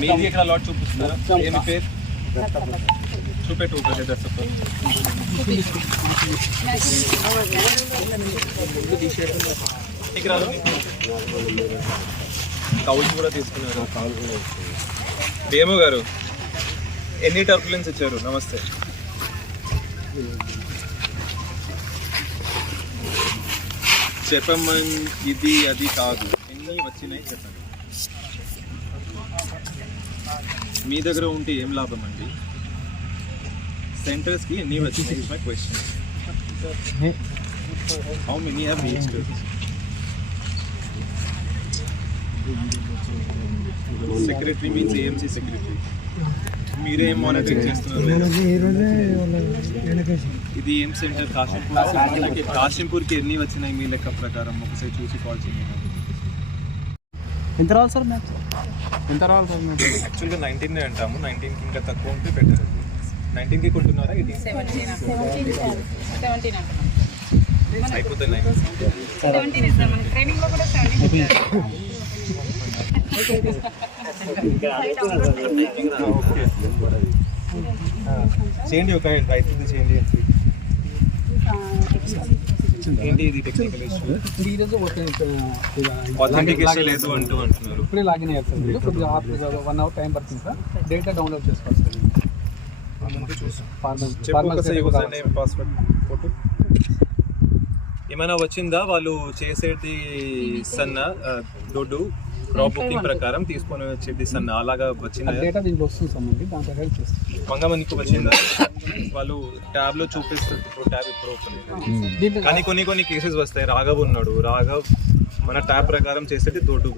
మీది ఇక్కడ లాట్ చూపిస్తారా ఏమి పేరు? చూపెట్టు ఒకటే దర్శకు కౌల్స్ కూడా తీసుకున్నారు. భీము గారు ఎన్ని టర్బులెన్స్ ఇచ్చారు? నమస్తే. చెప్పమని ఇది అది కాదు. వచ్చినాయి. చెప్పండి మీ దగ్గర ఉంటే ఏం లాభం అండి? సెంటర్స్కి ఎన్ని వచ్చినాయి? My question how many have reached secretary means AMC secretary మీరే మానిటరింగ్ చేస్తున్నారు ఇది ఏం సెంటర్ కాశీంపూర్? కాశీంపూర్కి ఎన్ని వచ్చినాయి మీ లెక్క ప్రకారం? ఒకసారి చూసి కాల్ చేయండి ఎంత రావాలి సార్ మ్యామ్ ఎంత రావాలి సార్ మ్యామ్ యాక్చువల్గా నైన్టీన్ అంటాము. నైన్టీన్కి ఇంకా తక్కువ ఉంటే బెటర్ నైన్టీన్కి కొంటున్నారా? అంటున్నాం. అయిపోతుంది చేయండి ఒక రైతు చేయండి. లేదు అంటూ అంటున్నారు. ఇప్పుడే లాగిన్ అయ్యారు సార్ మీరు. కొద్దిగా వన్ అవర్ టైం పడుతుంది సార్. డేటా డౌన్లోడ్ చేసుకోవాలి సార్. ఏమైనా వచ్చిందా? వాళ్ళు చేసేది సన్న దొడ్డు. క్రాప్ బుకింగ్ ప్రకారం తీసుకొని వచ్చేది సన్న అలాగా వచ్చిందా? డేటా దీంట్లో వస్తుంది సార్ మనకి దాంట్లో హెల్ప్ చేస్తుంది మంగమ్మ నీకు వచ్చిందా? వాళ్ళు ట్యాబ్లో చూపిస్తారు ఇప్పుడు ట్యాబ్ ఇప్పుడు ఓపెన్ దీంట్లో కానీ కొన్ని కొన్ని కేసెస్ వస్తాయి రాఘవ్ ఉన్నాడు రాఘవ్ మన ట్యాబ్ ప్రకారం చేసేది దొడ్డు